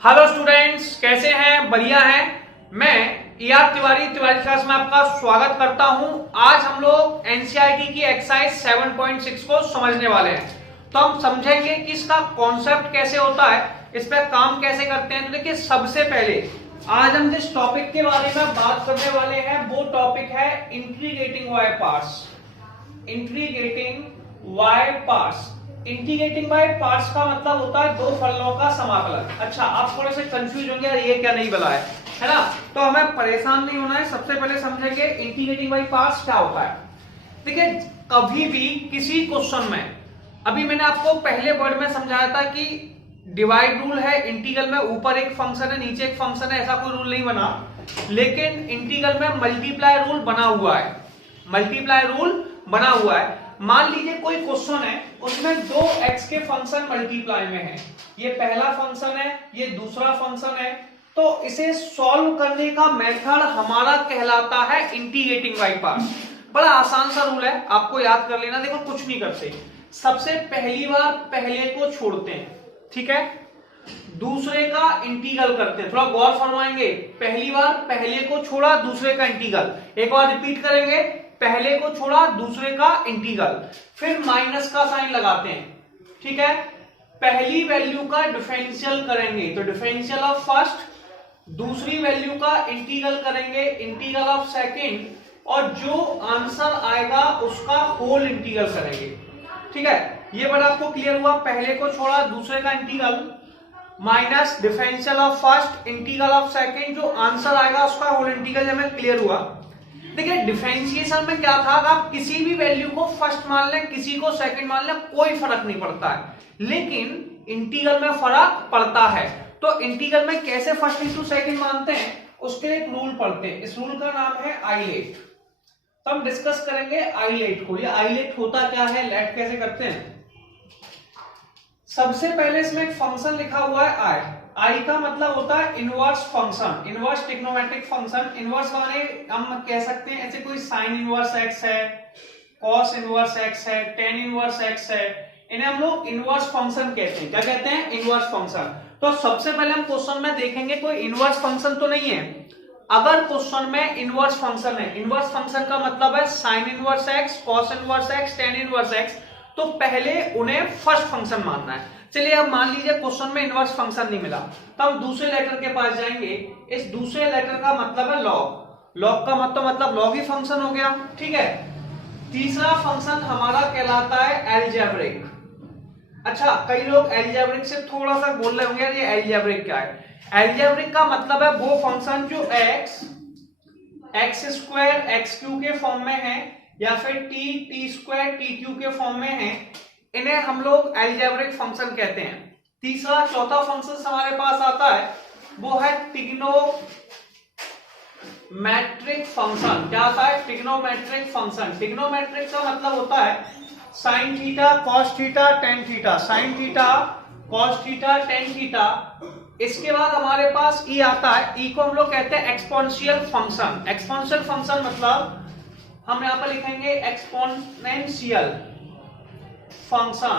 Hello students, कैसे हैं? बढ़िया हैं। मैं तिवारी क्लास में आपका स्वागत करता हूं। आज हम लोग एनसीईआरटी की एक्सरसाइज 7.6 को समझने वाले हैं। तो हम समझेंगे कि इसका कॉन्सेप्ट कैसे होता है, इस पर काम कैसे करते हैं। तो देखिए, सबसे पहले आज हम जिस टॉपिक के बारे में बात करने वाले हैं वो टॉपिक है integrating by parts. Integrating by parts. Integrating by parts का मतलब होता है दो फलनों का समाकलन। अच्छा, आप थोड़े से कंफ्यूज होंगे, यार ये क्या नहीं बोला है ना? तो हमें परेशान नहीं होना है। सबसे पहले समझेंगे इंटीग्रेटिंग बाय पार्ट्स क्या होता है। देखिए, कभी भी किसी क्वेश्चन में, अभी मैंने आपको पहले वर्ड में समझाया था कि डिवाइड रूल है इंटीग्रल में, ऊपर एक फंक्शन है नीचे एक फंक्शन है, ऐसा कोई रूल नहीं बना। लेकिन इंटीग्रल में मल्टीप्लाई रूल बना हुआ है। मल्टीप्लाई रूल बना हुआ है। मान लीजिए कोई क्वेश्चन है, उसमें दो x के फंक्शन मल्टीप्लाई में है। ये पहला फंक्शन है, ये दूसरा फंक्शन है। तो इसे सॉल्व करने का मेथड हमारा कहलाता है इंटीग्रेटिंग बाय पार्ट्स। बड़ा आसान सा रूल है, आपको याद कर लेना। देखो, कुछ नहीं करते, सबसे पहली बार पहले को छोड़ते हैं, ठीक है, दूसरे का इंटीग्रल करते हैं। थोड़ा गौर फरमाएंगे, पहली बार पहले को छोड़ा, दूसरे का इंटीग्रल। एक बार रिपीट करेंगे, पहले को छोड़ा, दूसरे का इंटीग्रल, फिर माइनस का साइन लगाते हैं, ठीक है। पहली वैल्यू का डिफरेंशियल करेंगे तो डिफरेंशियल ऑफ फर्स्ट, दूसरी वैल्यू का इंटीग्रल करेंगे इंटीग्रल ऑफ सेकंड, और जो आंसर आएगा उसका होल इंटीग्रल करेंगे, ठीक है। ये बड़ा आपको क्लियर हुआ? पहले को छोड़ा, दूसरे का integral, minus differential of first, integral of second, जो आंसर आएगा उसका होल इंटीग्रल। हमें क्लियर हुआ? देखिए, डिफरेंशिएशन में क्या था, आप किसी भी वैल्यू को फर्स्ट मान लें, किसी को सेकंड मान लें, कोई फर्क नहीं पड़ता है। लेकिन इंटीग्रल में फर्क पड़ता है। तो इंटीग्रल में कैसे फर्स्ट इंटू सेकंड मानते हैं, उसके लिए एक रूल पढ़ते हैं। इस रूल का नाम है आइलेट। तो हम डिस्कस करेंगे आइलेट को। ये आइलेट होता क्या है, लेट कैसे करते हैं। सबसे पहले इसमें एक फंक्शन लिखा हुआ है आई। आई का मतलब होता है inverse function, inverse trigonometric function. Inverse माने हम कह सकते हैं ऐसे कोई साइन इनवर्स एक्स है, कॉस इनवर्स एक्स है, टेन इनवर्स एक्स है, इन्हें हम लोग इनवर्स फंक्शन कहते हैं। क्या कहते हैं? Inverse function. तो सबसे पहले हम क्वेश्चन में देखेंगे कोई इनवर्स फंक्शन तो नहीं है। अगर क्वेश्चन में इनवर्स फंक्शन है, इनवर्स फंक्शन का मतलब है sign inverse x, cos inverse x, tan inverse x, तो पहले उन्हें फर्स्ट फंक्शन मानना है। चलिए, अब मान लीजिए क्वेश्चन में इनवर्स फंक्शन नहीं मिला, तो हम दूसरे लेटर के पास जाएंगे। इस दूसरे लेटर का मतलब है लॉग। लॉग का मतलब लॉग ही फंक्शन हो गया, ठीक है। तीसरा फंक्शन हमारा कहलाता है एल्जेब्रिक। अच्छा, कई लोग एल्जेब्रिक से थोड़ा सा बोल रहे होंगे, ये एल्जेब्रिक क्या है। एल्जेब्रिक का मतलब है वो फंक्शन जो एक्स स्क्वायर एक्स क्यू के फॉर्म में है, या फिर टी स्क्वायर टी क्यू के फॉर्म में है, इन्हें हम लोग एल्जेब्रिक फंक्शन कहते हैं। तीसरा चौथा फंक्शन हमारे पास आता है, वो है ट्रिग्नोमेट्रिक फंक्शन। क्या आता है? Trigonometric function. ट्रिग्नोमेट्रिक का मतलब होता है sine theta cos theta tan theta, sine theta cos theta tan theta. इसके बाद हमारे पास ई आता है। ई को हम लोग कहते हैं एक्सपोनेंशियल फंक्शन। एक्सपोनेंशियल फंक्शन मतलब हम यहां पर लिखेंगे एक्सपोनेंशियल फंक्शन।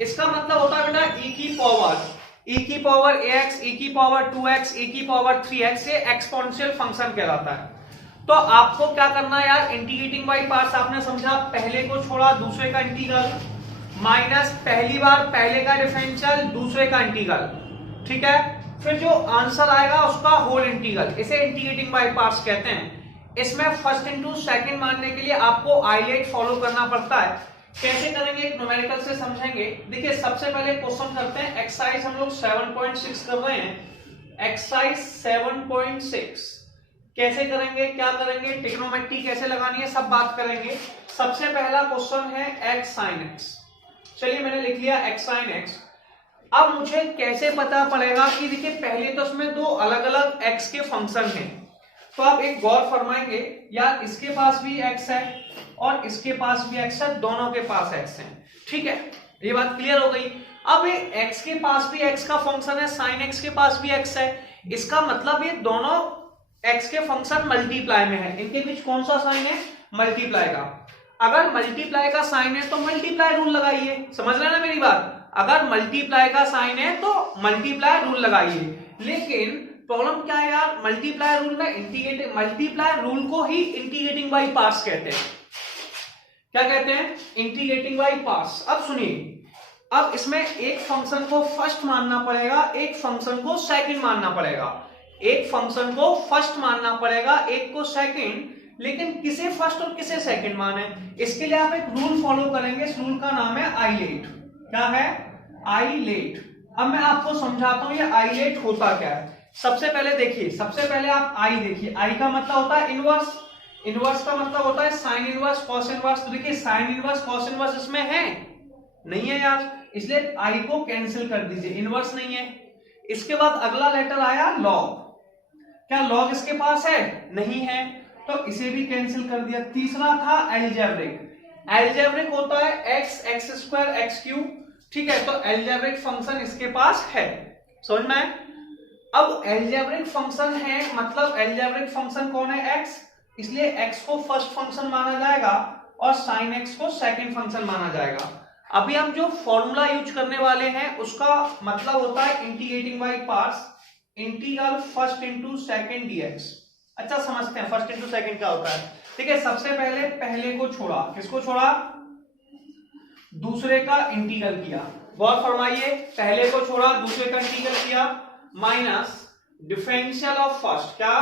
इसका मतलब होता है बेटा e की पावर ax, e की पावर 2x, e की पावर 3x, ये एक्सपोनेंशियल फंक्शन कहलाता है। तो आपको क्या करना है यार, इंटीग्रेटिंग बाय पार्ट्स आपने समझा, पहले को छोड़ा, दूसरे का इंटीग्रल, माइनस पहली बार पहले का डिफरेंशियल, दूसरे का इंटीग्रल, ठीक है। फिर जो आंसर आएगा उसका होल इंटीग्रल, इसे इंटीग्रेटिंग बाय पार्ट्स कहते हैं। इसमें फर्स्ट इंटू सेकंड मानने के लिए आपको आइलेट फॉलो करना पड़ता है। कैसे करेंगे, एक न्यूमेरिकल से समझेंगे। देखिए, सबसे पहले क्वेश्चन करते हैं। एक्सरसाइज हम लोग 7.6 कर रहे हैं। एक्सरसाइज 7.6 कैसे करेंगे, क्या करेंगे, ट्रिग्नोमेट्री कैसे लगानी है, सब बात करेंगे। सबसे पहला क्वेश्चन है एक्स साइन एक्स। चलिए, मैंने लिख लिया एक्स साइन एक्स। अब मुझे कैसे पता पड़ेगा कि देखिए, पहले तो उसमें दो अलग अलग एक्स के फंक्शन हैं। तो आप एक गौर फरमाएंगे, यार इसके पास भी एक्स है और इसके पास भी एक्स है, दोनों के पास एक्स है, ठीक है। ये बात क्लियर हो गई। अब ये एक्स के पास भी एक्स का फंक्शन है, साइन एक्स के पास भी एक्स है, इसका मतलब ये दोनों एक्स के फंक्शन मल्टीप्लाई में है। इनके बीच कौन सा साइन है? मल्टीप्लाई का। अगर मल्टीप्लाई का साइन है तो मल्टीप्लाई रूल लगाइए, समझ रहे ना मेरी बात। अगर मल्टीप्लाई का साइन है तो मल्टीप्लाई रूल लगाइए, लेकिन प्रॉब्लम क्या है यार, मल्टीप्लाई रूल में इंटीग्रेटिंग, मल्टीप्लाई रूल को ही इंटीग्रेटिंग बाई पार्ट्स कहते हैं। क्या कहते हैं? Integrating by parts. अब सुनिए, अब इसमें एक फंक्शन को फर्स्ट मानना पड़ेगा, एक फंक्शन को सेकंड मानना पड़ेगा, एक फंक्शन को फर्स्ट मानना पड़ेगा, एक को सेकंड, लेकिन किसे फर्स्ट और किसे सेकंड माने, इसके लिए आप एक रूल फॉलो करेंगे। इस रूल का नाम है आइलेट। क्या है? आइलेट। अब मैं आपको समझाता हूं ये आइलेट होता क्या है। सबसे पहले देखिए, सबसे पहले आप आई देखिए, आई का मतलब होता है इनवर्स, इनवर्स का मतलब होता है साइन इनवर्स, कॉस इनवर्स। तो देखिए साइन इनवर्स, कॉस इनवर्स इसमें है नहीं है यार, इसलिए आई को कैंसिल कर दीजिए, इनवर्स नहीं है। इसके बाद अगला लेटर आया लॉग। क्या लॉग इसके पास है? नहीं है, तो इसे भी कैंसिल कर दिया। तीसरा था एल्जेब्रिक। एल्जेब्रिक होता है x, x square, x cube, ठीक है, तो एल्जेब्रिक फंक्शन इसके पास है। समझ में? अब एल्जेब्रिक फंक्शन है, मतलब एल्जेब्रिक फंक्शन कौन है? एक्स, इसलिए एक्स को फर्स्ट फंक्शन माना जाएगा और साइन एक्स को सेकंड फंक्शन माना जाएगा। अभी हम जो फॉर्मूला यूज करने वाले हैं उसका मतलब होता है integrating by parts, integral first into second d x. अच्छा समझते हैं फर्स्ट इंटू सेकंड क्या होता है। ठीक है, सबसे पहले पहले को छोड़ा, किसको छोड़ा? दूसरे का इंटीग्रल किया। गौर फरमाइए, पहले को छोड़ा, दूसरे का इंटीग्रल किया, माइनस डिफरेंशियल ऑफ फर्स्ट, क्या?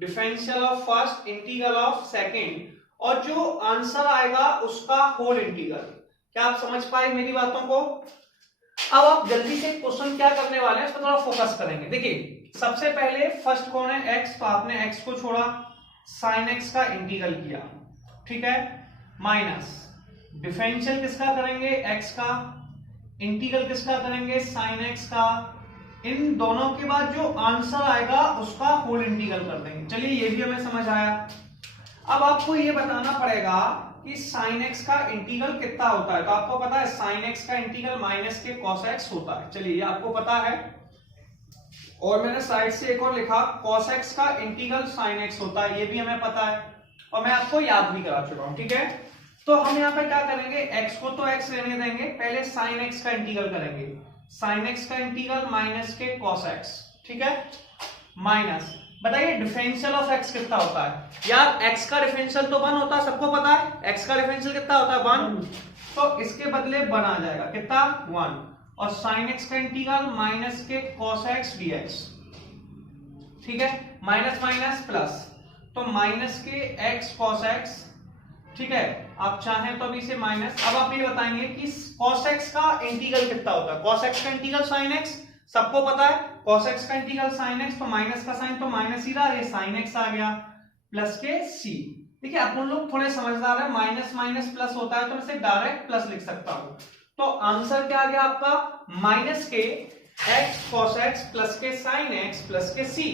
Differential of first, integral of second, और जो आंसर आएगा उसका होल इंटीग्रल। क्या आप समझ पाए मेरी बातों को? अब आप जल्दी से क्वेश्चन क्या करने वाले हैं, इस पर थोड़ा फोकस करेंगे। देखिए सबसे पहले फर्स्ट कौन है? एक्स, तो आपने एक्स को छोड़ा, साइन एक्स का इंटीग्रल किया, ठीक है, माइनस डिफरेंशियल किसका करेंगे? एक्स का, इंटीग्रल किसका करेंगे? साइन एक्स का। इन दोनों के बाद जो आंसर आएगा उसका होल इंटीग्रल कर देंगे। चलिए ये भी हमें समझ आया। अब आपको ये बताना पड़ेगा कि साइन एक्स का इंटीग्रल कितना होता है। तो आपको पता है साइन एक्स का इंटीग्रल माइनस के कॉस एक्स होता है। चलिए ये आपको पता है, और मैंने साइड से एक और लिखा, कॉस एक्स का इंटीग्रल साइन एक्स होता है, ये भी हमें पता है और मैं आपको याद भी करा चुका हूं। ठीक है, तो हम यहाँ पे क्या करेंगे? एक्स को तो एक्स रहने देंगे, पहले साइन एक्स का इंटीग्रल करेंगे। साइन एक्स का इंटीग्रल माइनस के कॉस एक्स, ठीक है, माइनस, बताइए डिफरेंशियल ऑफ एक्स कितना होता है? यार एक्स का डिफरेंशियल तो 1 होता है, सबको पता है। एक्स का डिफरेंशियल कितना होता है? 1, तो इसके बदले 1 आ जाएगा, कितना? 1, और साइन एक्स का इंटीग्रल माइनस के कॉस एक्स डीएक्स, ठीक है, माइनस माइनस प्लस, तो माइनस के एक्स कॉस एक्स, ठीक है, आप चाहें तो अभी से माइनस। अब आप ये बताएंगे कि cos x का इंटीग्रल कितना होता है? cos x का इंटीग्रल sin x, सबको पता है, cos x का इंटीग्रल sin x, तो माइनस का साइन तो माइनस ही रहा, ये sin x आ गया, प्लस के c। देखिए अपन लोग थोड़े समझदार है, माइनस माइनस प्लस होता है तो मैं इसे डायरेक्ट प्लस लिख सकता हूं। तो आंसर क्या आ गया आपका? माइनस के x cos x प्लस के sin x प्लस के c,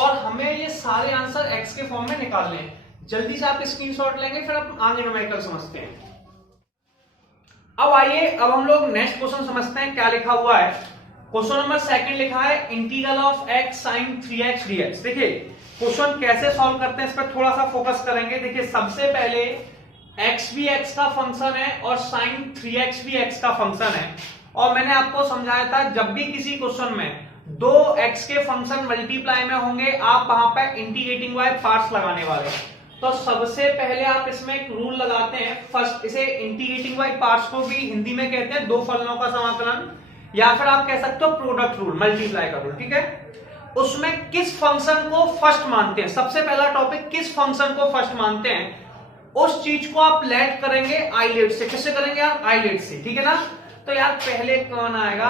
और हमें ये सारे आंसर x के फॉर्म में निकालने हैं। जल्दी से आप स्क्रीनशॉट लेंगे, फिर आप आगे न्यूमेरिकल समझते हैं। अब आइए, अब हम लोग नेक्स्ट क्वेश्चन समझते हैं क्या लिखा हुआ है। क्वेश्चन नंबर 2 लिखा है integral of x sin 3x dx। देखिए क्वेश्चन कैसे सॉल्व करते हैं इस पर थोड़ा सा फोकस करेंगे। देखिए सबसे पहले x भी x का फंक्शन है और sin 3x भी x का फंक्शन है, और मैंने आपको समझाया था जब भी किसी क्वेश्चन में दो x के फंक्शन मल्टीप्लाई में होंगे आप वहां पर इंटीग्रेटिंग बाय पार्ट्स लगाने वाले हैं। तो सबसे पहले आप इसमें एक रूल लगाते हैं फर्स्ट, इसे इंटीग्रेटिंग बाय पार्ट्स को भी हिंदी में कहते हैं दो फलनों का समाकलन, या फिर आप कह सकते हो प्रोडक्ट रूल, मल्टीप्लाई का रूल, ठीक है। उसमें किस फंक्शन को फर्स्ट मानते हैं, सबसे पहला टॉपिक किस फंक्शन को फर्स्ट मानते हैं, उस चीज को आप लेट करेंगे आइलेट से। किससे करेंगे आप? आइलेट से, ठीक है ना। तो यार पहले कौन आएगा?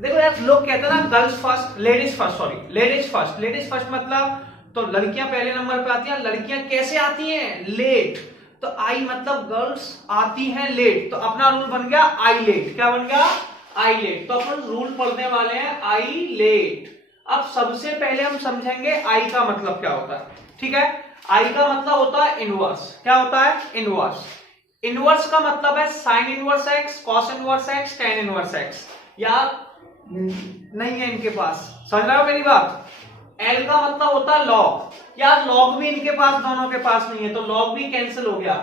देखो यार लोग कहते हैं ना girls first, ladies first, sorry ladies first. Ladies first मतलब तो लड़कियां पहले नंबर पे आती हैं। लड़कियां कैसे आती हैं? लेट। तो आई मतलब गर्ल्स आती हैं लेट, तो अपना रूल बन गया आई लेट। क्या बन गया? I let. तो अपन रूल पढ़ने वाले हैं आई लेट। अब सबसे पहले हम समझेंगे आई का मतलब क्या होता है, ठीक है। आई का मतलब होता है इनवर्स। क्या होता है? इनवर्स। इनवर्स का मतलब है sign inverse x, cos inverse x, tan inverse x. यार नहीं है इनके पास, समझ रहे हो मेरी बात। एल का मतलब होता है लॉग, यार लॉग भी इनके पास, दोनों के पास नहीं है, तो लॉग भी कैंसिल हो गया।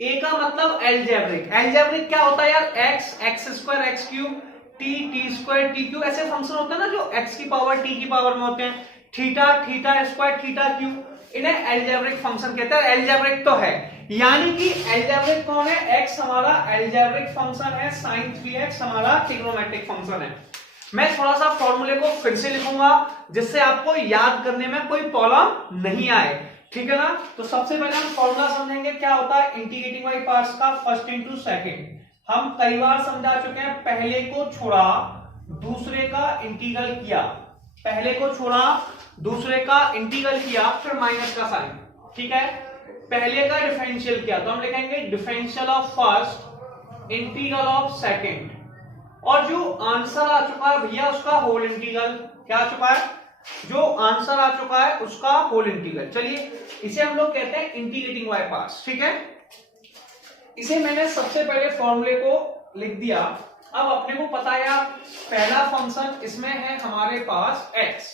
ए का मतलब एल्जेब्रिक। एल्जेब्रिक क्या होता है यार? X, x square, x cube, T square T Q, ऐसे फंक्शन होते हैं ना जो एक्स की पावर टी की पावर में होते हैं, theta theta square theta Q, इन्हें एल्जेब्रिक फंक्शन कहते हैं। एल्जेब्रिक तो है, यानी कि एल्जेब्रिक कौन है, एक्स हमारा एल्जेब्रिक फंक्शन है, sin 3x हमारा ट्रिग्नोमेट्रिक फंक्शन है। मैं थोड़ा सा फॉर्मूले को फिर से लिखूंगा जिससे आपको याद करने में कोई प्रॉब्लम नहीं आए, ठीक है ना। तो सबसे पहले हम फॉर्मूला समझेंगे क्या होता है इंटीग्रेटिंग बाई पार्ट्स का, फर्स्ट इनटू सेकंड। हम कई बार समझा चुके हैं, पहले को छोड़ा दूसरे का इंटीग्रल किया, पहले को छोड़ा दूसरे का इंटीग्रल किया, फिर माइनस का साइन, ठीक है। पहले का डिफरेंशियल किया तो हम लिखेंगे differential of first integral of second, और जो आंसर आ चुका है भैया उसका होल इंटीग्रल, क्या आ चुका है, जो आंसर आ चुका है उसका होल इंटीग्रल। चलिए इसे हम लोग कहते हैं इंटीग्रेटिंग बाय पार्ट्स, ठीक है। इसे मैंने सबसे पहले फॉर्मूले को लिख दिया। अब अपने को पता है पहला फंक्शन इसमें है हमारे पास x,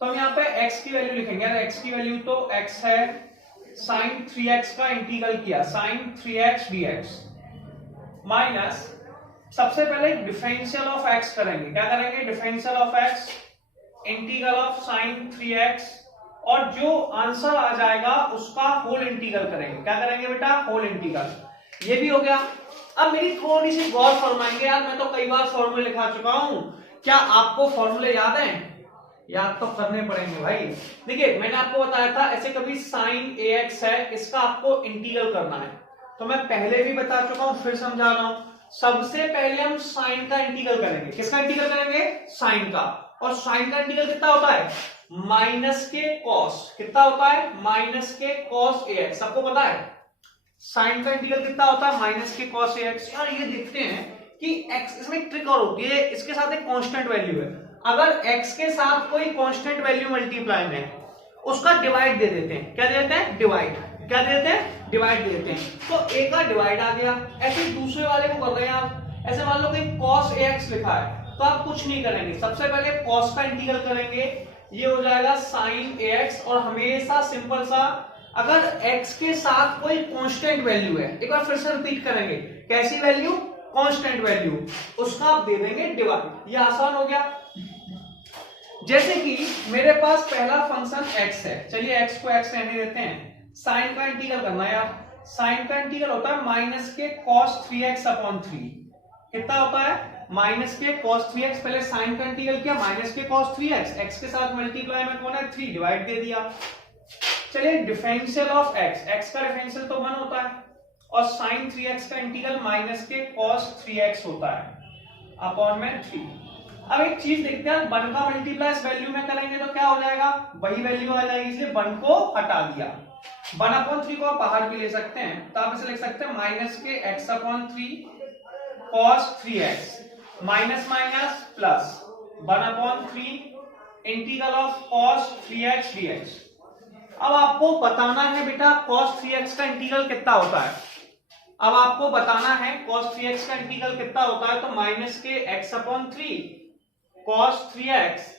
तो हम यहाँ पे x की वैल्यू लिखेंगे। x की वैल्यू तो x है, sin 3x का इंटीग्रल किया, sin 3x dx, माइनस सबसे पहले डिफरेंशियल ऑफ x करेंगे, क्या करेंगे, differential of x integral of sin 3x, और जो आंसर आ जाएगा उसका होल इंटीग्रल करेंगे, क्या करेंगे बेटा, होल इंटीग्रल। ये भी हो गया। अब मेरी थोड़ी सी गौर फरमाएंगे यार, मैं तो कई बार फॉर्मूले लिखा चुका हूं, क्या आपको फॉर्मूले याद हैं? याद तो करने पड़ेंगे भाई। देखिए मैंने आपको बताया था ऐसे कभी sin ax है, इसका आपको इंटीग्रल करना है, तो मैं पहले भी बता चुका हूं, फिर समझा रहा हूं। सबसे पहले हम साइन का इंटीग्रल करेंगे, किसका इंटीग्रल करेंगे, साइन का, और साइन का इंटीग्रल कितना होता है, माइनस के कॉस, कितना होता है, माइनस के कॉस ax, सबको पता है साइन का इंटीग्रल कितना होता है, माइनस के कॉस ax। यार ये देखते हैं कि x, इसमें एक ट्रिक और होती है, इसके साथ एक कांस्टेंट वैल्यू है, अगर x के साथ कोई कांस्टेंट वैल्यू मल्टीप्लाई में उसका डिवाइड दे देते हैं, क्या देते हैं, डिवाइड, क्या देते हैं, डिवाइड देते हैं, तो a का डिवाइड आ गया। ऐसे दूसरे वाले को कर रहे हैं आप, ऐसे मान लो कि cos ax लिखा है, तो आप कुछ नहीं करेंगे, सबसे पहले cos का इंटीग्रल करेंगे, ये हो जाएगा sin ax, और हमेशा सिंपल सा अगर x के साथ कोई कांस्टेंट वैल्यू है, एक बार फिर से रिपीट करेंगे, कैसी वैल्यू, कांस्टेंट वैल्यू, उसका आप दे देंगे डिवाइड, ये आसान हो गया। जैसे कि मेरे पास पहला फंक्शन x है, चलिए x को x रहने देते हैं, साइन का इंटीग्रल करना है यार, साइन का इंटीग्रल होता है माइनस के cos 3x अपॉन 3, कितना होता है, माइनस के cos 3x, पहले साइन का इंटीग्रल किया, माइनस के cos 3x, x के साथ मल्टीप्लाई में कौन है, 3, डिवाइड दे दिया। चलिए डिफरेंशियल ऑफ x, x का डिफरेंशियल तो 1 होता है, और sin 3x का इंटीग्रल माइनस के cos 3x होता है अपॉन में 3। अब एक चीज देखते हैं, 1 का मल्टीप्लाई इस वैल्यू में करेंगे तो क्या हो जाएगा, वही वैल्यू आ जाएगी, इसलिए 1 को हटा दिया। 1 अपॉन 3 को आप बाहर भी ले सकते हैं, तो आप इसे लिख सकते हैं माइनस के x upon 3 cos 3x, minus minus plus 1 upon 3 integral of cos 3x dx। अब आपको बताना है बेटा cos 3x का इंटीग्रल कितना होता है, अब आपको बताना है cos 3x का इंटीग्रल कितना होता है, तो माइनस के x upon 3 cos 3x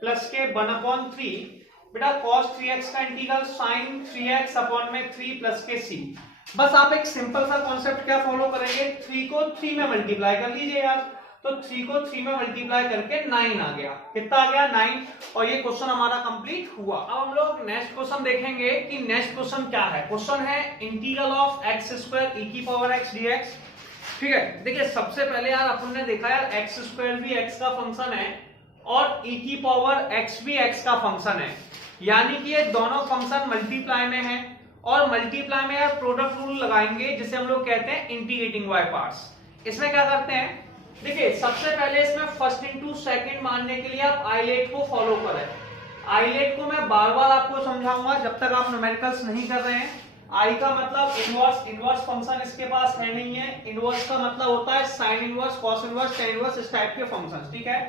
plus के 1 अपॉन 3, बेटा cos 3x का इंटीग्रल sin 3x अपॉन में 3 प्लस के c। बस आप एक सिंपल सा कॉन्सेप्ट क्या फॉलो करेंगे, 3 को 3 में मल्टीप्लाई कर लीजिए यार, तो 3 को 3 में मल्टीप्लाई करके 9 आ गया, कितना आ गया, 9, और ये क्वेश्चन हमारा कंप्लीट हुआ। अब हम लोग नेक्स्ट क्वेश्चन देखेंगे कि नेक्स्ट क्वेश्चन क्या है। क्वेश्चन है इंटीग्रल ऑफ एक्स स्क्वायर ई की पावर एक्स डीएक्स, ठीक है। देखिए सबसे पहले यार अपन ने देखा यार एक्स स्क्वायर भी एक्स का फंक्शन है और ई की पावर एक्स भी एक्स का फंक्शन है, यानी कि ये दोनों फंक्शन मल्टीप्लाई में है, और मल्टीप्लाई में यार प्रोडक्ट रूल लगाएंगे जिसे हम लोग कहते हैं इंटीग्रेटिंग बाय पार्ट्स। इसमें क्या करते हैं, देखिए सबसे पहले इसमें फर्स्ट इनटू सेकंड मानने के लिए आप आइलेट को फॉलो करें। आइलेट को मैं बार बार आपको समझाऊंगा जब तक आप न्यूमेरिकल्स नहीं कर रहे हैं। आई का मतलब इनवर्स, इनवर्स फंक्शन इसके पास है नहीं है, इनवर्स का मतलब होता है sine inverse, cos inverse, tan inverse, इस टाइप के फंक्शंस, ठीक है।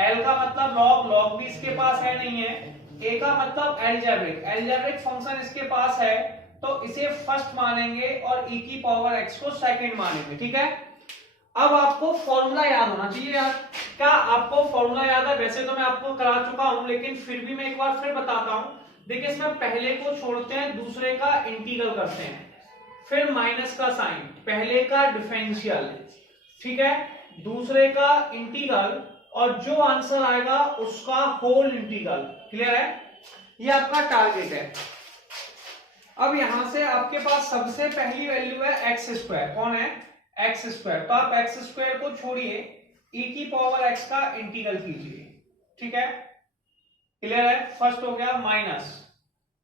एल का मतलब लॉग, लॉग भी इसके पास है नहीं है। ए का मतलब एल्जेब्रिक, एल्जेब्रिक फंक्शन इसके पास है, तो इसे फर्स्ट मानेंगे और ई की पावर एक्स को सेकंड मानेंगे, ठीक है। अब आपको फॉर्मूला याद होना चाहिए यार, क्या आपको फॉर्मूला याद है? वैसे तो मैं आपको करा चुका हूं, लेकिन फिर भी मैं एक बार फिर बताता हूं। देखिए इसमें पहले को छोड़ते हैं, दूसरे का इंटीग्रल करते हैं, फिर माइनस का साइन, पहले का डिफरेंशियल, ठीक है, दूसरे का इंटीग्रल और जो आंसर आएगा उसका होल इंटीग्रल। क्लियर है? ये आपका टारगेट है। अब यहां से आपके पास सबसे पहली वैल्यू है एक्स स्क्वायर। कौन है? X square. तो आप एक्स स्क्वायर को छोड़िए, e की पावर x का इंटीग्रल कीजिए। ठीक है? क्लियर है? फर्स्ट हो गया माइनस।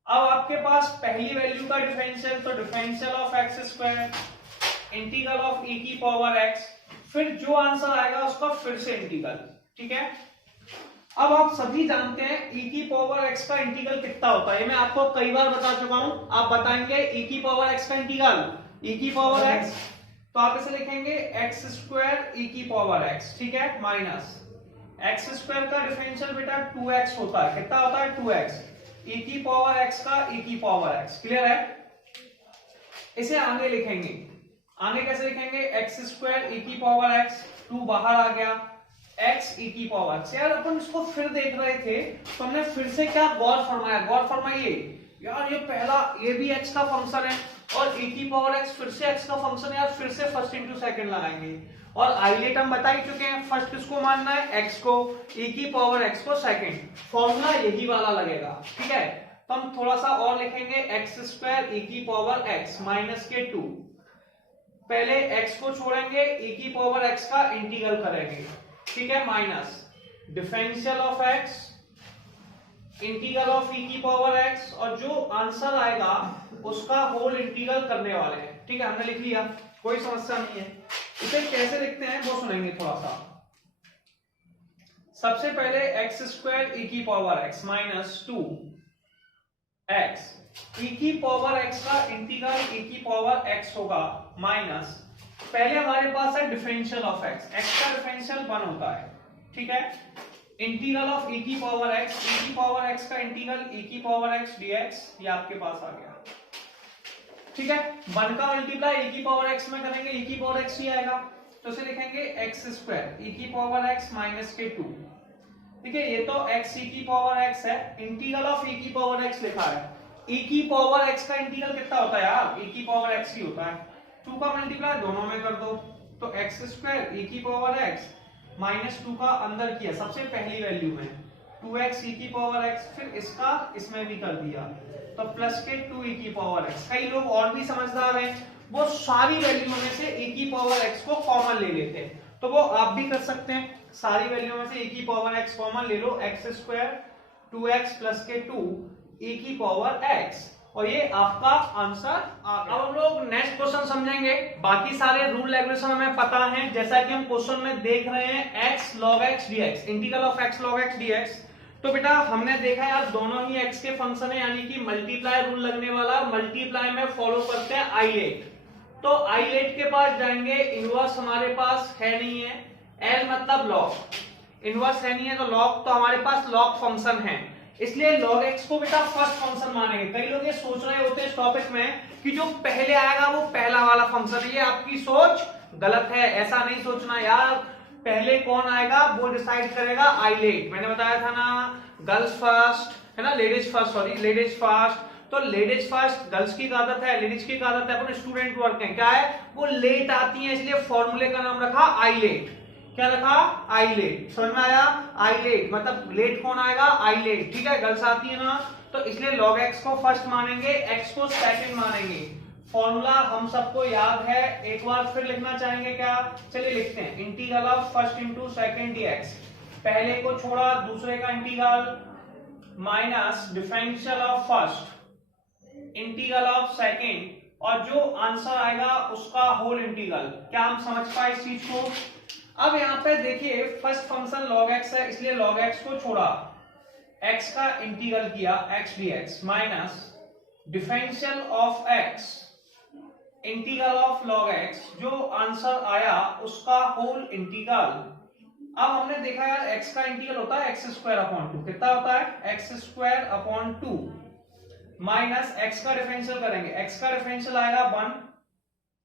अब आपके पास पहली वैल्यू का डिफरेंशियल, तो differential of x square integral of e की पावर x, फिर जो आंसर आएगा उसका फिर से इंटीग्रल। ठीक है? अब आप सभी जानते हैं e की पावर x का इंटीग्रल कितना होता है, ये मैं आपको कई बार बता चुका हूं। आप बताएंगे e की पावर x का इंटीग्रल, e की पावर x, तो आप इसे लिखेंगे एक्स स्क्वायर e की पावर x। ठीक है? माइनस एक्स स्क्वायर का डिफरेंशियल बेटा 2x होता है। कितना होता है? 2x। e की पावर x का e की पावर x। क्लियर है? इसे आगे लिखेंगे। आगे कैसे लिखेंगे? एक्स स्क्वायर e की पावर x, 2 बाहर आ गया, x e की पावर x। यार अपन इसको फिर देख रहे थे तो हमने फिर से क्या गौर फरमाया? गौर फरमाइए यार, ये पहला ये भी x का फंक्शन है और e की पावर x फिर से x का फंक्शन है। यार फिर से फर्स्ट इंटू सेकंड लगाएंगे और आइलेट हम बता ही चुके हैं। फर्स्ट किसको मानना है? x को, e की पावर x को सेकंड। फॉर्मूला यही वाला लगेगा। ठीक है? तो हम थोड़ा सा और लिखेंगे, एक्स स्क्वायर e की पावर x माइनस के 2। पहले x को छोड़ेंगे, e की पावर x का इंटीग्रल करेंगे। ठीक है? Minus differential of x integral of e की पावर x, और जो आंसर आएगा उसका होल इंटीग्रल करने वाले हैं। ठीक है? हमने लिख लिया, कोई समस्या नहीं है। इसे कैसे लिखते हैं वो सुनेंगे थोड़ा सा। सबसे पहले एक्स स्क्वायर e की power x minus 2 x, e की पावर x का इंटीग्रल e की पावर x होगा माइनस, पहले हमारे पास है डिफरेंशियल ऑफ x, x का डिफरेंशियल 1 होता है। ठीक है? इंटीग्रल ऑफ e की पावर x, e की पावर x का इंटीग्रल e की पावर x dx, ये आपके पास आ गया। ठीक है? 1 का मल्टीप्लाई e की पावर x में करेंगे, e की पावर x ही आएगा, तो इसे लिखेंगे एक्स स्क्वायर e की पावर x माइनस के 2। ठीक है? ये तो x e की पावर x है, इंटीग्रल ऑफ e की पावर x लिखा है। e की पावर x का इंटीग्रल कितना होता है यार? e की पावर x ही होता है। 2 का मल्टीप्लाई दोनों में कर दो, तो एक्स स्क्वायर e की पावर x माइनस 2 का अंदर किया सबसे पहली वैल्यू में 2x e की पावर x, फिर इसका इसमें भी कर दिया, तो प्लस के 2 e की पावर x। कई लोग और भी समझदार हैं, वो सारी वैल्यू में से e की पावर x को कॉमन ले लेते हैं, तो वो आप भी कर सकते हैं। सारी वैल्यू में से e की पावर x कॉमन ले लो, एक्स स्क्वायर 2x प्लस के 2 e की पावर x, और ये आपका आंसर आ गया। अब हम लोग नेक्स्ट क्वेश्चन समझेंगे। बाकी सारे रूल रेगुलेशन हमें पता है, जैसा कि हम क्वेश्चन में देख रहे हैं x log x dx, integral of x log x dx। तो बेटा हमने देखा यार दोनों ही x के फंक्शन है, यानी कि मल्टीप्लाई रूल लगने वाला। मल्टीप्लाई में फॉलो करते हैं आइलेट, तो आइलेट के पास जाएंगे। इनवर्स हमारे पास है नहीं है, L मतलब लॉग, इनवर्स है नहीं है तो लॉग, तो हमारे पास लॉग फंक्शन है, इसलिए log x को बेटा फर्स्ट फंक्शन मानेंगे। कई लोग ये सोच रहे होते हैं इस टॉपिक में कि जो पहले आएगा वो पहला वाला फंक्शन है, ये आपकी सोच गलत है। ऐसा नहीं सोचना यार, पहले कौन आएगा वो डिसाइड करेगा आइलेट। मैंने बताया था ना, गर्ल्स फर्स्ट है ना, ladies first, sorry ladies first. तो लेडीज फर्स्ट गर्ल्स की आदत है, लेडीज की आदत है, अपन स्टूडेंट वर्क है, क्या है वो लेट आती है, इसलिए फॉर्मूले का नाम रखा आइलेट। क्या रखा? आइलेट। समझ में आया? आइलेट मतलब लेट कौन आएगा? आइलेट। ठीक है? गर्ल्स आती है ना, तो इसलिए log x को फर्स्ट मानेंगे, x को सेकंड मानेंगे। फॉर्मूला हम सबको याद है, एक बार फिर लिखना चाहेंगे क्या? चलिए लिखते हैं, integral of first into second dx, पहले को छोड़ा दूसरे का integral minus differential of first integral of second, और जो आंसर आएगा उसका होल इंटीग्रल। क्या हम समझ पाए इस चीज को? अब यहाँ पे देखिए फर्स्ट फंक्शन log x है, इसलिए log x को छोड़ा, x का इंटीग्रल किया x dx minus differential of x integral of log x, जो आंसर आया उसका होल इंटीग्रल। अब हमने देखा यार x का इंटीग्रल होता है एक्स स्क्वायर अपॉन 2, कितना होता है? X square upon 2 minus x का डिफरेंशियल करेंगे, x का डिफरेंशियल आएगा 1,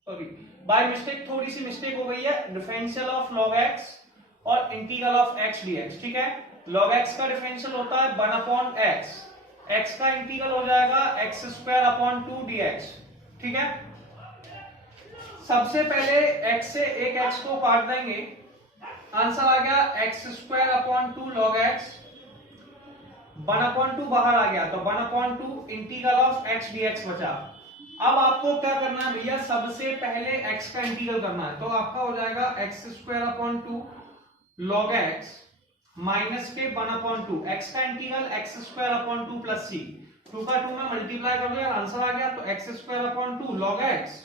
सॉरी बाय मिस्टेक थोड़ी सी मिस्टेक हो गई है, डिफरेंशियल ऑफ log x और इंटीग्रल ऑफ x dx। ठीक है? log x का डिफरेंशियल होता है 1 अपॉन x, x का इंटीग्रल हो जाएगा एक्स स्क्वायर अपॉन 2 dx। ठीक है? सबसे पहले x से एक x को काट देंगे, आंसर आ गया x² log x, 1/2 बाहर आ गया तो 1/2 इंटीग्रल ऑफ x dx बचा। अब आपको क्या करना है भैया, सबसे पहले x का इंटीग्रल करना है, तो आपका हो जाएगा x² log x माइनस के 1/2, x का इंटीग्रल x² प्लस c, 2 का 2 में मल्टीप्लाई कर दिया, आंसर आ गया। तो x² log x,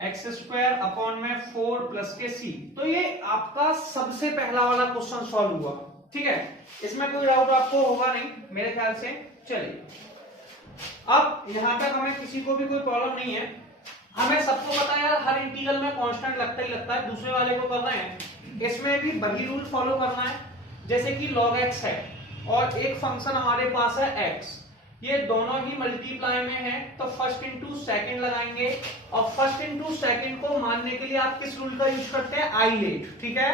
x² में 4 प्लस के c। तो ये आपका सबसे पहला वाला क्वेश्चन सॉल्व हुआ, ठीक है, इसमें कोई डाउट आपको होगा नहीं मेरे ख्याल से। चलिए अब यहां तक हमें किसी को भी कोई प्रॉब्लम नहीं है। हमें सबको पता है यार, हर इंटीग्रल में कांस्टेंट लगता ही लगता है, दूसरे वाले को कर रहे हैं, इसमें भी वही रूल फॉलो करना है। जैसे कि log x है और एक फंक्शन हमारे पास है x, ये दोनों ही मल्टीप्लाई में है, तो फर्स्ट इंटू सेकेंड लगाएंगे, और फर्स्ट इंटू सेकेंड को मानने के लिए आप किस रूल का यूज करते हैं, आईलेट, ठीक है,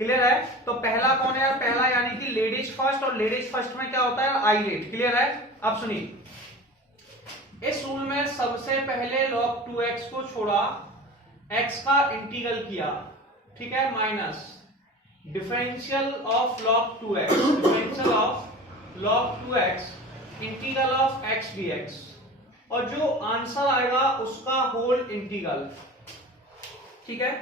क्लियर है। तो पहला कौन है यार, पहला यानी कि लेडीज फर्स्ट, और लेडीज फर्स्ट में क्या होता है, आईलेट, क्लियर है। अब सुनिए, इस रूल में सबसे पहले log 2x को छोड़ा, x का इंटीग्रल किया, ठीक है, minus differential of log 2x, differential of log 2x integral of x dx, और जो आंसर आएगा उसका होल इंटीग्रल, ठीक है।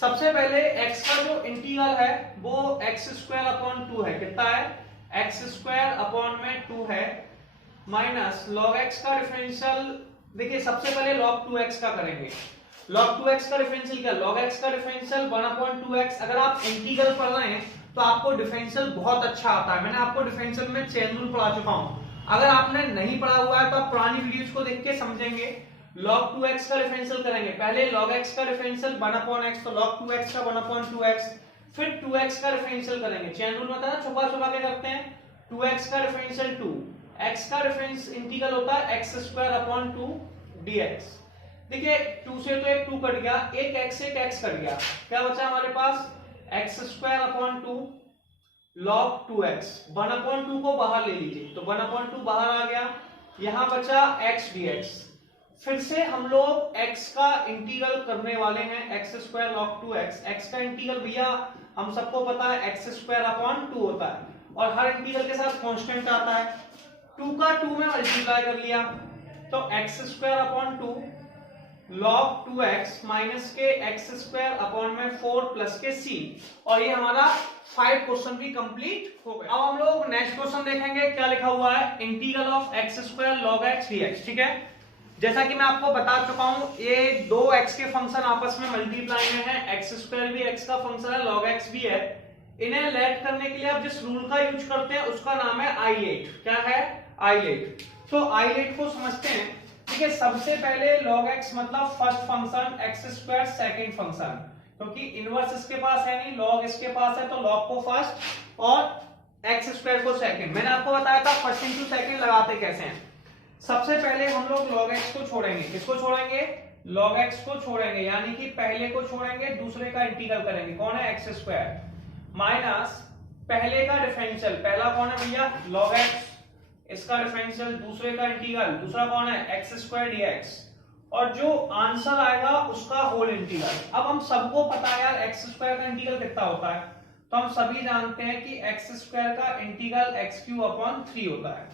सबसे पहले x का जो इंटीग्रल है वो x² है, कितना है, x² है, माइनस log x का डिफरेंशियल, देखिए सबसे पहले log 2x का करेंगे, log 2x का डिफरेंशियल क्या, log x का डिफरेंशियल 1/2x। अगर आप इंटीग्रल पढ़ रहे हैं तो आपको डिफरेंशियल बहुत अच्छा आता है, मैंने आपको डिफरेंशियल में चेन रूल पढ़ा चुका हूं, अगर आपने नहीं पढ़ा हुआ है तो आप पुरानी वीडियोस को देख के समझेंगे। log 2x का डिफरेंशियल करेंगे, पहले log x का डिफरेंशियल 1/x, तो log 2x का 1/2x, फिर 2x का डिफरेंशियल करेंगे, चेन रूल होता है, छुपा छुपा के करते हैं, 2x का डिफरेंशियल 2, x का डिफरेंस इंटीग्रल होता है x² dx। देखिए 2 से तो एक 2 कट गया, एक x कट गया, क्या बचा हमारे पास, x² log 2x, 1/2 को बाहर ले लीजिए, तो 1/2 बाहर आ गया, यहां बचा x dx। फिर से हम लोग x का इंटीग्रल करने वाले हैं, x² log 2x, x का इंटीग्रल भैया हम सबको पता है x² होता है, और हर इंटीग्रल के साथ कांस्टेंट आता है, 2 का 2 में मल्टीप्लाई कर लिया, तो x² log 2x माइनस के x² में 4 प्लस के c, और ये हमारा 5 क्वेश्चन भी कंप्लीट हो गया। अब हम लोग नेक्स्ट क्वेश्चन देखेंगे, क्या लिखा हुआ है, integral of x² log x dx, ठीक है। जैसा कि मैं आपको बता चुका हूं, ये दो x के फंक्शन आपस में मल्टीप्लाई में है, x² भी x का फंक्शन है, log x भी है, इन्हें लेट करने के लिए आप जिस रूल का यूज करते हैं उसका नाम है आईलेट, क्या है, आईलेट। तो आईलेट को समझते हैं, ठीक है। सबसे पहले log x मतलब first function, x² second function, क्योंकि इनवर्स इसके पास है नहीं, log इसके पास है, तो log को फर्स्ट और x² को सेकंड। मैंने आपको बताया था फर्स्ट इंटू सेकंड लगाते कैसे हैं। सबसे पहले हम लोग log x को छोड़ेंगे, किसको छोड़ेंगे, log x को छोड़ेंगे, यानी कि पहले को छोड़ेंगे, दूसरे का इंटीग्रल करेंगे, कौन है, x², माइनस पहले का डिफरेंशियल, पहला कौन है भैया, log x, इसका डिफरेंशियल, दूसरे का इंटीग्रल, दूसरा कौन है, x² dx, और जो आंसर आएगा उसका होल इंटीग्रल। अब हम सबको पता है यार x² का इंटीग्रल कितना होता है, तो हम सभी जानते हैं कि x² का इंटीग्रल x³ होता है,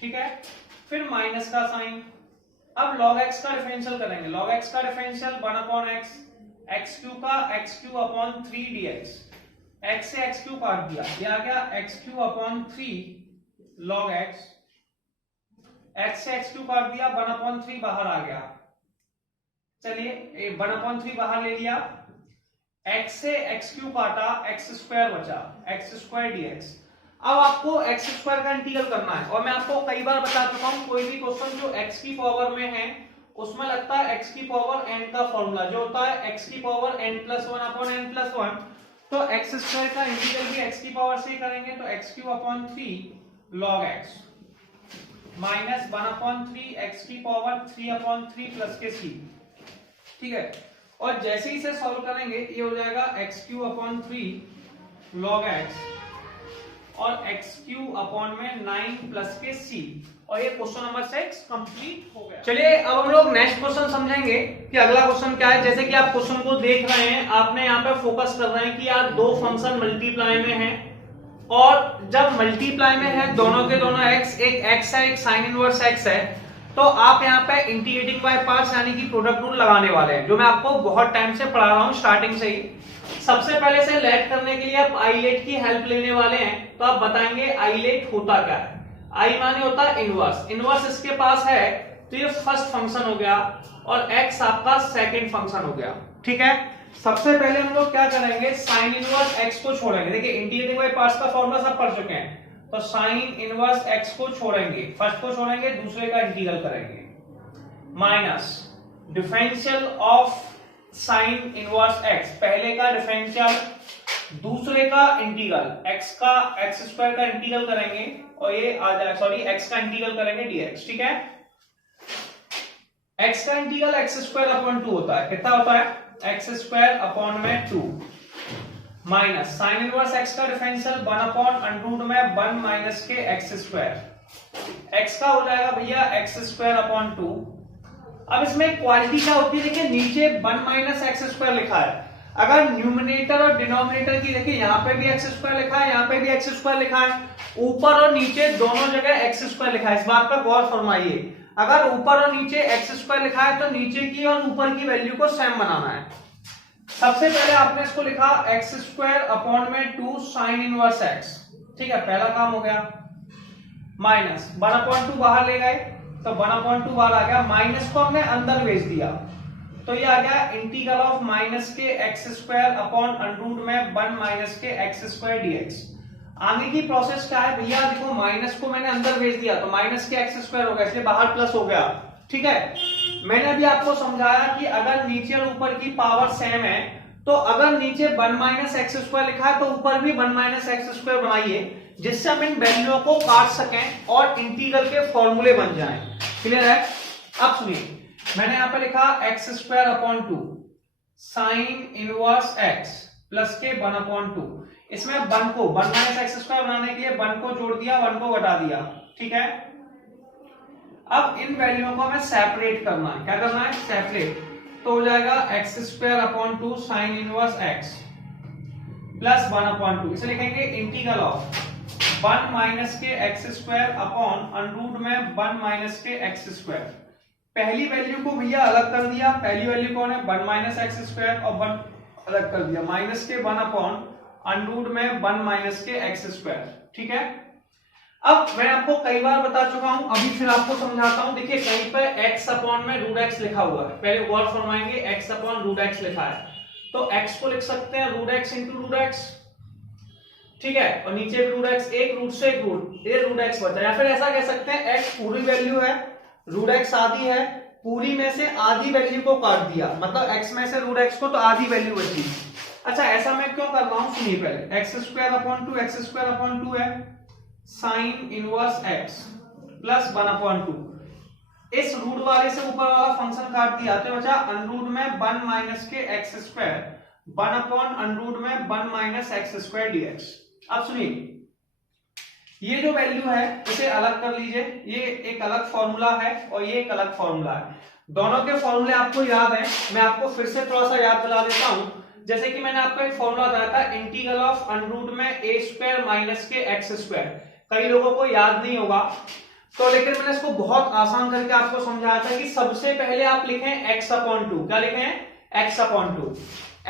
ठीक है। फिर माइनस का साइन, अब log x का डिफरेंशियल करेंगे, log x का डिफरेंशियल 1/x, x³ का x³ dx, x से x³ काट दिया, ये आ गया x³ log x, x से x³ काट दिया, 1/3 बाहर आ गया, चलिए 1/3 बाहर ले लिया, x से x³ काटा, x² बचा, x² dx। अब आपको x² का इंटीग्रल करना है, और मैं आपको कई बार बता चुका हूं, कोई भी क्वेश्चन जो x की पावर में है उसमें लगता है x की पावर n का फॉर्मूला, जो होता है x की पावर n+1/n+1, तो x² का इंटीग्रल भी x की पावर से ही करेंगे, तो x³ log x minus 1/3 x की पावर 3/3 प्लस के c, ठीक है। और जैसे ही इसे सॉल्व करेंगे ये हो जाएगा x³ log x, और एक्स क्यू अपॉन में 9 प्लस के सी, और ये क्वेश्चन नंबर 6 कंप्लीट हो गया। चलिए अब हम लोग नेक्स्ट क्वेश्चन समझेंगे कि अगला क्वेश्चन क्या है। जैसे कि आप क्वेश्चन को देख रहे हैं, आपने यहाँ पे फोकस कर रहे हैं कि यार दो फंक्शन मल्टीप्लाई में हैं, और जब मल्टीप्लाई में है दोनों के दोनों x, एक x है एक साइन इनवर्स x है, तो आप यहाँ पे इंटीग्रेटिंग बाय पार्ट्स यानी कि प्रोडक्ट रूल लगाने वाले हैं, जो मैं आपको बहुत टाइम से पढ़ा रहा हूँ स्टार्टिंग से ही। सबसे पहले से लेट करने के लिए आप आईलेट की हेल्प लेने वाले हैं, तो आप बताएंगे आईलेट होता क्या है। आई माने होता है इनवर्स, इनवर्स इसके पास है तो ये फर्स्ट फंक्शन हो गया और x आपका सेकंड फंक्शन हो गया, ठीक है। सबसे पहले हम लोग क्या करेंगे, साइन इनवर्स x को छोड़ेंगे। देखिए इंटीग्रेटिंग बाय पार्ट्स का फॉर्मूला सब पढ़ चुके हैं, तो साइन इनवर्स x को छोड़ेंगे, फर्स्ट को छोड़ेंगे, दूसरे का इंटीग्रल करेंगे, minus differential of sine inverse x, पहले का डिफरेंशियल, दूसरे का इंटीग्रल, x का x स्क्वायर का इंटीग्रल करेंगे और ये आ जाए, सॉरी x का इंटीग्रल करेंगे dx, ठीक है। x का इंटीग्रल x स्क्वायर अपॉन 2 होता है, कितना होता है x स्क्वायर अपॉन में 2, माइनस साइन इनवर्स x का डिफरेंशियल 1 अपॉन अंडर रूट में 1 माइनस के x स्क्वायर, x का हो जाएगा भैया x स्क्वायर अपॉन 2। अब इसमें क्वालिटी क्या होती है, देखिए नीचे 1 माइनस एक्स स्क्वायर लिखा है, अगर न्यूमिनेटर और डिनोमिनेटर की देखिए यहाँ पे भी एक्स स्क्वायर लिखा है, यहाँ पे भी एक्स स्क्वायर लिखा है, ऊपर और नीचे दोनों जगह एक्स स्क्वायर लिखा है। इस बात पर गौर फरमाइए, अगर ऊपर और नीचे एक्स स्क्वायर लिखा है तो नीचे की और ऊपर की वैल्यू को सेम बनाना है। सबसे पहले आपने इसको लिखा एक्स स्क्वायर अपॉन में 2 साइन इनवर्स एक्स, ठीक है, पहला काम हो गया, माइनस 1/2 बाहर ले गए तो 1/2 बाहर आ गया, माइनस को हमने अंदर भेज दिया तो ये आ गया इंटीग्रल ऑफ माइनस के x square upon under root में 1 माइनस के एक्स स्क्वायर डीएक्स। आगे की प्रोसेस क्या है भैया, देखो माइनस को मैंने अंदर भेज दिया तो माइनस के एक्स स्क्वायर हो गया, इसलिए बाहर प्लस हो गया, ठीक है। मैंने अभी आपको समझाया कि अगर नीचे और ऊपर की पावर सेम है तो अगर नीचे 1 माइनस एक्स स्क्वायर लिखा है तो ऊपर भी 1 माइनस एक्स स्क्वायर बनाइए, जिससे हम इन वैल्यूओं को काट सकें और इंटीग्रल के फॉर्मूले बन जाएं। क्लियर है? अब सुनिए, मैंने यहां पे लिखा x square upon 2 sine inverse x plus के 1/2, इसमें 1 को 1 माइनस एक्स स्क्वायर बनाने के लिए 1 को जोड़ दिया, 1 को घटा दिया, ठीक है। अब इन वैल्यूओं को हमें सेपरेट करना है, क्या करना है, सेपरेट, तो हो जाएगा x square upon 2 sine inverse x plus 1/2, इसे लिखेंगे इंटीग्रल ऑफ 1 माइनस के x square upon under root में 1 माइनस के एक्स स्क्वायर। पहली वैल्यू को भैया अलग कर दिया, पहली वैल्यू कौन है 1 माइनस एक्स स्क्वायर और 1 अलग कर दिया, माइनस के 1 अपॉन अंडर रूट में 1 माइनस के एक्स स्क्वायर, ठीक है। अब मैं आपको कई बार बता चुका हूं, अभी फिर आपको समझाता हूं। देखिए कहीं पे x अपॉन में रूट x लिखा हुआ है, पहले गौर फरमाएंगे, x अपॉन रूट x लिखा है तो x को लिख सकते हैं root x into root x, ठीक है, और नीचे भी रूट x, एक रूट से एक रूट, ये रूट x बचा, या फिर ऐसा कह सकते हैं x पूरी वैल्यू है, रूट x आधी है, पूरी में से आधी वैल्यू को काट दिया, मतलब x में से रूट x को तो आधी वैल्यू बची। अच्छा ऐसा मैं क्यों कर रहा हूं, सुनिए पहले, x square upon 2, x square upon 2 है साइन इनवर्स x प्लस 1/2, इस रूट वाले से ऊपर वाला फंक्शन काट दिया तो बचा अंडर रूट में 1 माइनस के x square 1 upon under root में 1 माइनस एक्स स्क्वायर डीएक्स। अब सुनिए, ये जो वैल्यू है इसे अलग कर लीजिए, ये एक अलग फॉर्मूला है और ये एक अलग फॉर्मूला है, दोनों के फॉर्मूले आपको याद है, मैं आपको फिर से थोड़ा सा याद दिला देता हूं। जैसे कि मैंने आपको एक फॉर्मूला बताया था इंटीग्रल ऑफ अंडर रूट में a स्क्वायर माइनस के एक्स स्क्वायर, कई लोगों को याद नहीं होगा तो, लेकिन मैंने इसको बहुत आसान करके आपको समझाया था कि सबसे पहले आप लिखें x अपॉन 2, क्या लिखें x अपॉन 2,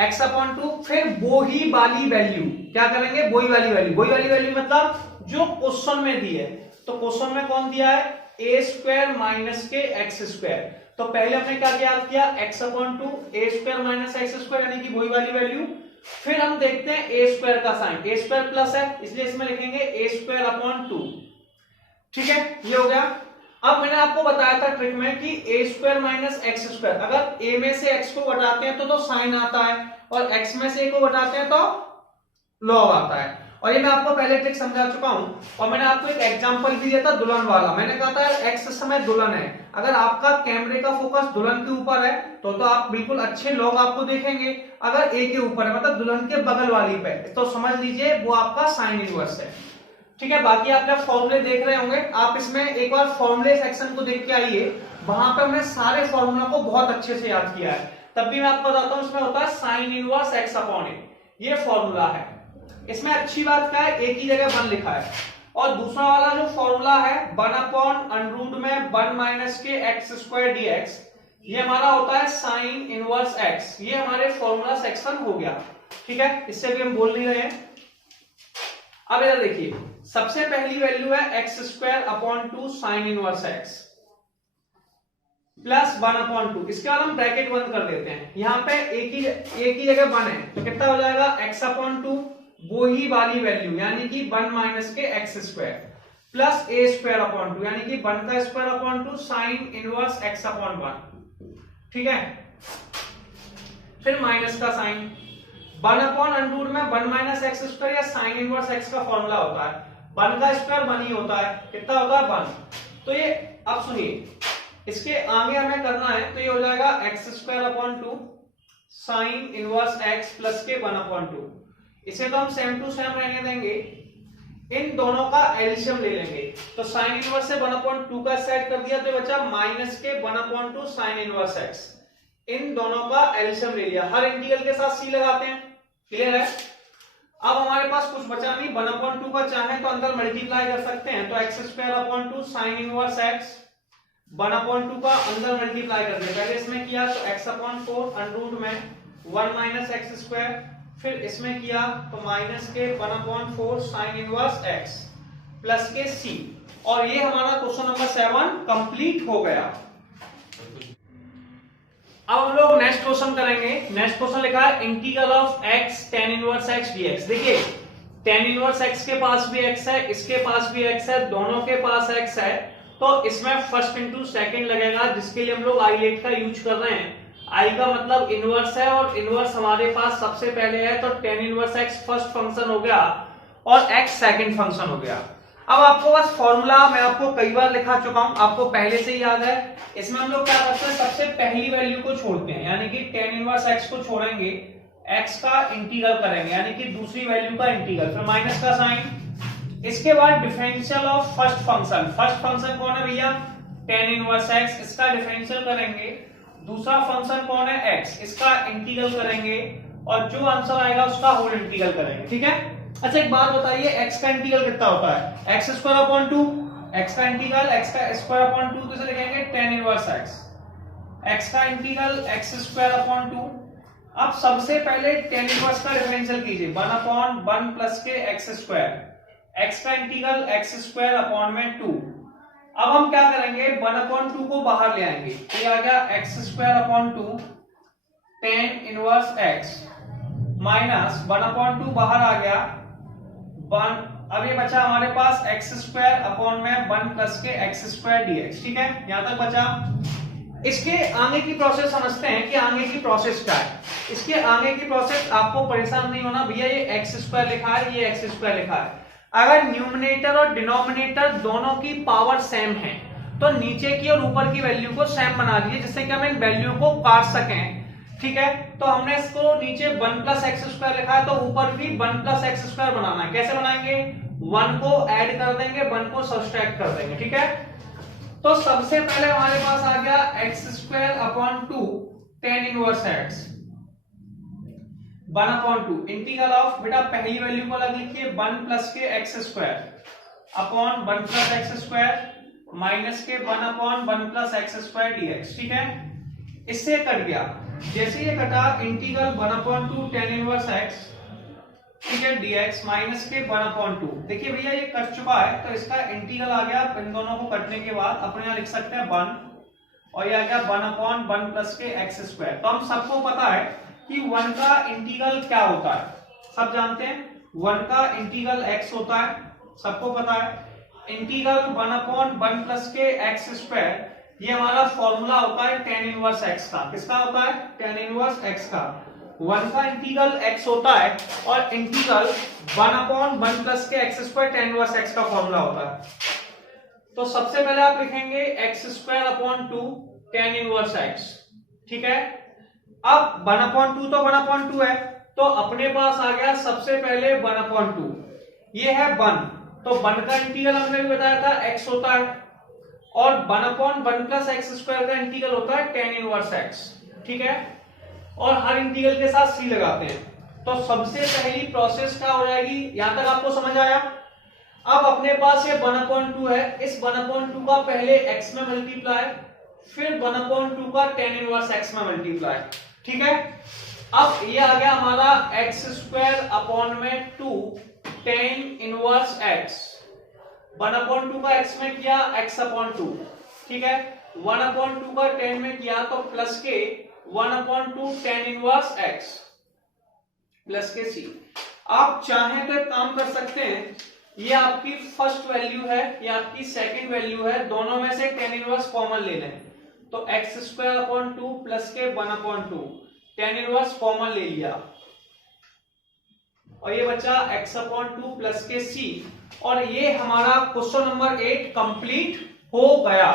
x अपॉन 2, फिर वो ही वाली वैल्यू क्या करेंगे, वही वाली वैल्यू, वही वाली वैल्यू मतलब जो क्वेश्चन में दी है, तो क्वेश्चन में कौन दिया है a स्क्वायर माइनस के एक्स स्क्वायर, तो पहले हमने क्या याद किया x upon 2 a square minus x square यानी कि वही वाली वैल्यू, फिर हम देखते हैं a स्क्वायर का साइन, a स्क्वायर प्लस है इसलिए इसमें लिखेंगे a स्क्वायर अपॉन 2, ठीक है, ये हो गया। अब मैंने आपको बताया था ट्रिक में कि a square minus x square, अगर a में से x को घटाते हैं तो साइन आता है और x में से a को घटाते हैं तो लॉग आता है, और ये मैं आपको पहले ट्रिक समझा चुका हूं। और मैंने आपको एक एग्जांपल भी दिया था दुल्हन वाला, मैंने कहा था x इस समय दुल्हन है, अगर आपका कैमरे का फोकस दुल्हन के ऊपर है तो आप बिल्कुल अच्छे लॉग आपको देखेंगे, अगर a के ऊपर है मतलब दुल्हन के बगल वाली पे तो समझ लीजिए वो आपका साइन इनवर्स है। ठीक है, बाकी आप जब फॉर्मूले देख रहे होंगे, आप इसमें एक बार फॉर्मूले सेक्शन को देख के आइए, वहां पे हमने सारे फॉर्मूला को बहुत अच्छे से याद किया है। तब भी मैं आपको बताता हूं, इसमें होता है साइन इनवर्स एक्स अपॉन ए, ये फॉर्मूला है। इसमें अच्छी बात क्या है, एक ही जगह 1 लिखा है, और दूसरा वाला जो फॉर्मूला है 1 अपॉन अंडर में 1 माइनस के एक्स स्क्वायर डीएक्स, ये हमारा होता है साइन इनवर्स एक्स। ये हमारे फॉर्मूला सेक्शन हो गया। ठीक है, इससे भी हम बोल नहीं रहे हैं। अब इधर देखिए, सबसे पहली वैल्यू है x square upon 2 sine inverse x plus 1 upon 2। इसके बाद हम ब्रैकेट बंद कर देते हैं। यहां पे एक ही जगह 1 है, तो कितना हो जाएगा x अपॉन 2, वो ही वाली वैल्यू यानी कि 1 माइनस के एक्स स्क्वायर प्लस ए स्क्वायर अपॉन 2 यानी कि 1 का square upon 2 sine inverse x upon 1। ठीक है, फिर माइनस का साइन 1 अपॉन अंडर में 1 माइनस एक्स स्क्वायर या साइन इनवर्स x का फॉर्मूला होता है 1 का स्क्वायर 1 ही होता है, कितना होता है 1। तो ये अब सुनिए, इसके आगे हमें करना है, तो ये हो जाएगा x square upon 2 sine inverse x plus के 1 अपॉन 2। इसे तो हम सेम टू सेम रहने देंगे, इन दोनों का एलसीएम ले लेंगे। तो साइन इनवर्स से 1 अपॉन 2 का सेट कर दिया, तो बचा माइनस के 1 अपॉन 2 साइन इनवर्स एक्स। इन दोनों का एलसीएम ले लिया, हर इंटीग्रल के साथ सी लगाते हैं। क्लियर है? अब हमारे पास कुछ बचा नहीं, 1 अपॉन 2 का चाहे तो अंदर मल्टीप्लाई कर सकते हैं, तो x square upon 2 sine inverse x 1 upon 2 का अंदर मल्टीप्लाई कर दिया। पहले इसमें किया तो x अपॉन 4 अंडर में 1 माइनस एक्स स्क्वायर, फिर इसमें किया तो माइनस के 1 upon 4 sine inverse x plus के c। और ये हमारा क्वेश्चन नंबर 7 कंप्लीट हो गया। अब हम लोग नेक्स्ट क्वेश्चन करेंगे। नेक्स्ट क्वेश्चन लिखा है integral of x tan inverse x dx। देखिए tan इनवर्स x के पास भी x है, इसके पास भी x है, दोनों के पास x है, तो इसमें फर्स्ट इंटू सेकंड लगेगा, जिसके लिए हम लोग आईलेट का यूज कर रहे हैं। आई का मतलब इनवर्स है, और इनवर्स हमारे पास सबसे पहले है, तो tan inverse x first function हो गया और x सेकंड फंक्शन हो गया। अब आपको बस फॉर्मूला मैं आपको कई बार लिखा चुका हूं, आपको पहले से ही याद है। इसमें हम लोग क्या करते हैं, सबसे पहली वैल्यू को छोड़ते हैं, यानी कि tan इनवर्स x को छोड़ेंगे, x का इंटीग्रल करेंगे, यानी कि दूसरी वैल्यू का इंटीग्रल, फिर माइनस का साइन। इसके बाद differential of first function. First function कौन है भैया, tan इनवर्स x, इसका डिफरेंशियल करेंगे। दूसरा फंक्शन कौन है, x, इसका इंटीग्रल करेंगे, और जो आंसर आएगा उसका होल इंटीग्रल करेंगे। ठीक है, अच्छा एक बात बताइए, x का इंटीग्रल कितना होता है, एक्स स्क्वायर अपॉन 2, x का इंटीग्रल x का स्क्वायर अपॉन 2, तो इसे लिखेंगे tan इनवर्स x, x का इंटीग्रल x स्क्वायर अपॉन 2। अब सबसे पहले tan इनवर्स का डिफरेंशियल कीजिए, 1 अपॉन 1 प्लस के x स्क्वायर, x का इंटीग्रल x स्क्वायर अपॉन में 2। अब हम क्या करेंगे, 1 अपॉन 2 को बाहर ले आएंगे, तो ये आ गया x square upon 2 tan inverse x minus 1 upon 2 बाहर आ गया 1। अब ये बचा हमारे पास x स्क्वायर अपॉन में 1 प्लस के x स्क्वायर dx। ठीक है, यहां तक बचा। इसके आगे की प्रोसेस समझते हैं कि आगे की प्रोसेस क्या है। इसके आगे की प्रोसेस आपको परेशान नहीं होना, भैया ये x स्क्वायर लिखा है, ये x स्क्वायर लिखा है। अगर न्यूमरेटर और डिनोमिनेटर दोनों की पावर सेम है, तो नीचे की और ऊपर की वैल्यू को सेम बना दिए, जिससे कि हम इन वैल्यू को काट सकें। ठीक है, तो हमने इसको नीचे 1 प्लस एक्स स्क्वायर लिखा है, तो ऊपर भी 1 प्लस एक्स स्क्वायर बनाना है। कैसे बनाएंगे, 1 को ऐड कर देंगे, 1 को सब्सट्रैक्ट कर देंगे। ठीक है, तो सबसे पहले हमारे पास आ गया x square upon 2 tan inverse x 1 upon 2 integral of, बेटा पहली वैल्यू को अलग लिखिए, 1 प्लस के x square upon 1 plus x square minus के 1 upon 1 plus x square dx। ठीक है, इससे कट गया, जैसे ये कटा integral 1 upon 2 tan inverse x, ठीक है, dx माइनस के 1 अपॉन 2। देखिए भैया ये कट चुका है, तो इसका इंटीग्रल आ गया, इन दोनों को कटने के बाद अपने यहाँ लिख सकते हैं 1, और ये आ गया 1 अपॉन 1 प्लस के एक्स स्क्वायर। तो हम सबको पता है कि 1 का इंटीग्रल क्या होता है, सब जानते हैं 1 का इंटीग्रल x होता है, सबको पता है। इंटीग्रल 1 अपॉन 1 प्लस के एक्स स्क्वायर, ये हमारा फॉर्मूला होता है tan इनवर्स x का। किसका होता है, tan इनवर्स x का। 1 का इंटीग्रल x होता है, और इंटीग्रल 1 अपॉन 1 प्लस के x square tan inverse x का फॉर्मूला होता है। तो सबसे पहले आप लिखेंगे x square upon 2 tan inverse x। ठीक है, अब 1 अपॉन 2 तो 1 अपॉन 2 है, तो अपने पास आ गया सबसे पहले 1 अपॉन 2, ये है 1, तो 1 का इंटीग्रल हमने भी बताया था x होता है, और 1/1 प्लस एक्स स्क्वायर का इंटीग्रल होता है tan इनवर्स x। ठीक है, और हर इंटीग्रल के साथ c लगाते हैं। तो सबसे पहली प्रोसेस क्या हो जाएगी, यहां तक आपको समझ आया। अब अपने पास ये 1/2 है, इस 1/2 का पहले x में मल्टीप्लाई, फिर 1/2 का tan इनवर्स x में मल्टीप्लाई। ठीक है, अब ये आ गया हमारा x² 2 tan इनवर्स x। 1/2 का x में किया x/2। ठीक है, 1/2 का tan में किया तो प्लस के 1/2 tan इनवर्स x प्लस के c। आप चाहें तो एक काम कर सकते हैं, ये आपकी फर्स्ट वैल्यू है, ये आपकी सेकंड वैल्यू है, दोनों में से tan इनवर्स कॉमन ले लें। तो x² 2 प्लस के 1/2 tan इनवर्स कॉमन ले लिया, और ये बचा x/2 प्लस के c। और ये हमारा क्वेश्चन नंबर 8 कंप्लीट हो गया।